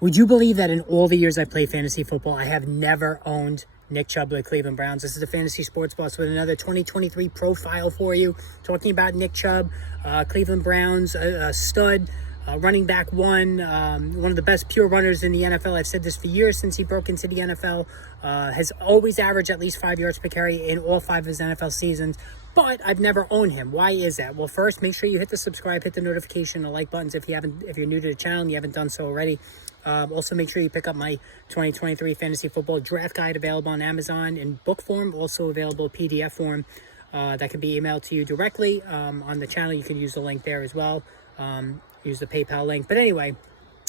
Would you believe that in all the years I've played fantasy football, I have never owned Nick Chubb of the Cleveland Browns? This is the Fantasy Sports Boss with another 2023 profile for you. Talking about Nick Chubb, Cleveland Browns, a stud, running back one of the best pure runners in the NFL. I've said this for years since he broke into the NFL. Has always averaged at least 5 yards per carry in all 5 of his NFL seasons. But I've never owned him. Why is that? Well, first, make sure you hit the subscribe, hit the notification, the like buttons if you're new to the channel and you haven't done so already. Also, make sure you pick up my 2023 Fantasy Football Draft Guide available on Amazon in book form, also available PDF form that can be emailed to you directly. On the channel, you can use the link there as well. Use the PayPal link. But anyway,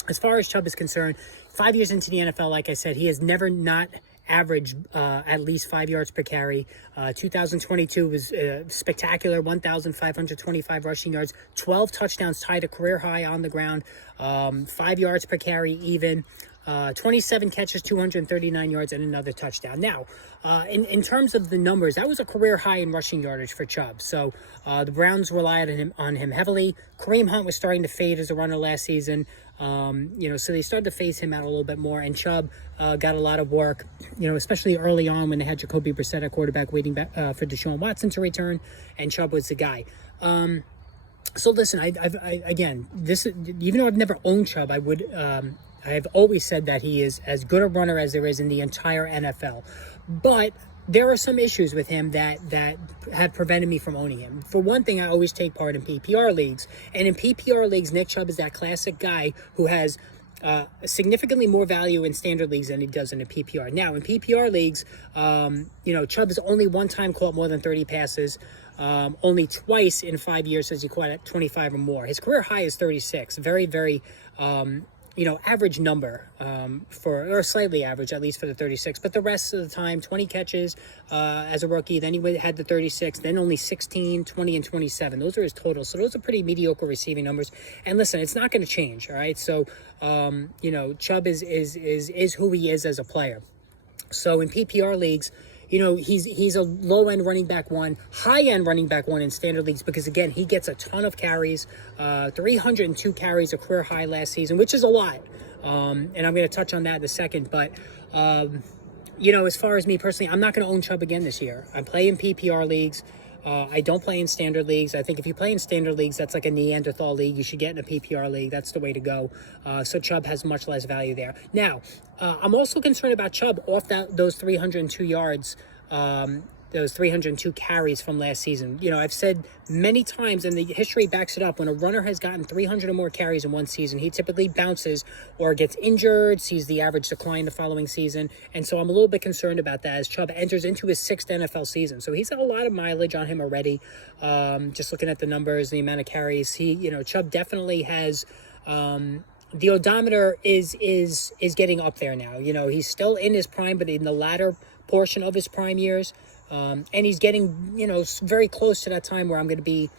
as far as Chubb is concerned, 5 years into the NFL, like I said, he has never not averaged at least 5 yards per carry. 2022 was spectacular, 1,525 rushing yards, 12 touchdowns, tied a career high on the ground, 5 yards per carry even, 27 catches, 239 yards, and another touchdown. Now, in terms of the numbers, that was a career high in rushing yardage for Chubb. So the Browns relied on him heavily. Kareem Hunt was starting to fade as a runner last season. So they started to phase him out a little bit more, and Chubb got a lot of work, especially early on when they had Jacoby Brissett at quarterback waiting back, for Deshaun Watson to return, and Chubb was the guy. So listen, even though I've never owned Chubb, I have always said that he is as good a runner as there is in the entire NFL. But there are some issues with him that have prevented me from owning him. For one thing, I always take part in PPR leagues. And in PPR leagues, Nick Chubb is that classic guy who has significantly more value in standard leagues than he does in a PPR. Now, in PPR leagues, Chubb has only one time caught more than 30 passes. Only twice in 5 years has he caught at 25 or more. His career high is 36. Very, very average number or slightly average, at least for the 36. But the rest of the time, 20 catches as a rookie. Then he had the 36. Then only 16, 20, and 27. Those are his totals. So those are pretty mediocre receiving numbers. And listen, it's not going to change. All right. So Chubb is who he is as a player. So in PPR leagues, he's a low-end running back one, high-end running back one in standard leagues because, again, he gets a ton of carries, 302 carries, a career high last season, which is a lot. And I'm going to touch on that in a second. But, as far as me personally, I'm not going to own Chubb again this year. I play in PPR leagues. I don't play in standard leagues. I think if you play in standard leagues, that's like a Neanderthal league. You should get in a PPR league. That's the way to go. So Chubb has much less value there. Now, I'm also concerned about Chubb off those 302 yards, those 302 carries from last season. I've said many times, and the history backs it up, when a runner has gotten 300 or more carries in one season, he typically bounces or gets injured, sees the average decline the following season. And so I'm a little bit concerned about that as Chubb enters into his 6th NFL season. So he's got a lot of mileage on him already. Just looking at the numbers, the amount of carries, Chubb definitely has, the odometer is getting up there now. He's still in his prime, but in the latter portion of his prime years. And he's getting, very close to that time where I'm going to be,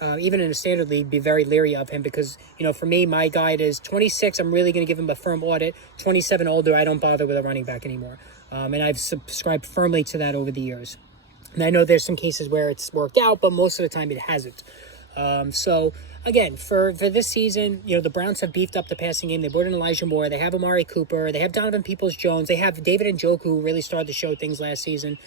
even in a standard league, be very leery of him because, for me, my guide is 26. I'm really going to give him a firm audit. 27 older, I don't bother with a running back anymore. And I've subscribed firmly to that over the years. And I know there's some cases where it's worked out, but most of the time it hasn't. So again, for this season, the Browns have beefed up the passing game. They brought in Elijah Moore. They have Amari Cooper. They have Donovan Peoples-Jones. They have David Njoku, who really started to show things last season.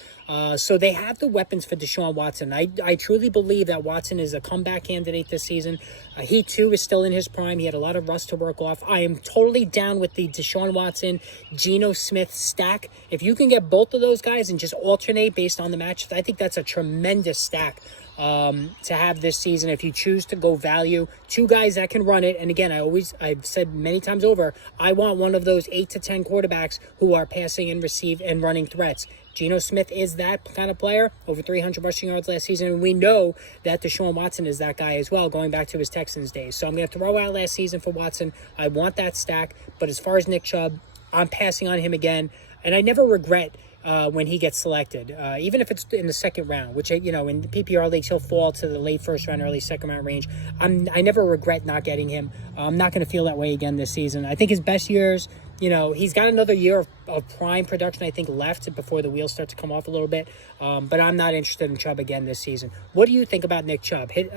So they have the weapons for Deshaun Watson. I truly believe that Watson is a comeback candidate this season. He, too, is still in his prime. He had a lot of rust to work off. I am totally down with the Deshaun Watson, Geno Smith stack. If you can get both of those guys and just alternate based on the matches, I think that's a tremendous stack to have this season. If you choose to go value, 2 guys that can run it. And again, I've said many times over, I want one of those 8 to 10 quarterbacks who are passing and receive and running threats. Geno Smith is that kind of player, over 300 rushing yards last season. And we know that Deshaun Watson is that guy as well, going back to his Texans days. So I'm going to throw out last season for Watson. I want that stack. But as far as Nick Chubb, I'm passing on him again. And I never regret when he gets selected, even if it's in the second round, which, in the PPR leagues, he'll fall to the late first round, early second round range. I never regret not getting him. I'm not going to feel that way again this season. I think his best years, he's got another year of prime production, I think, left before the wheels start to come off a little bit. But I'm not interested in Chubb again this season. What do you think about Nick Chubb? Hit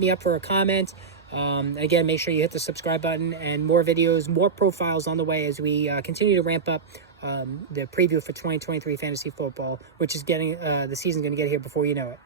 me up for a comment. Again, make sure you hit the subscribe button, and more videos, more profiles on the way as we continue to ramp up the preview for 2023 fantasy football, which is getting the season going to get here before you know it.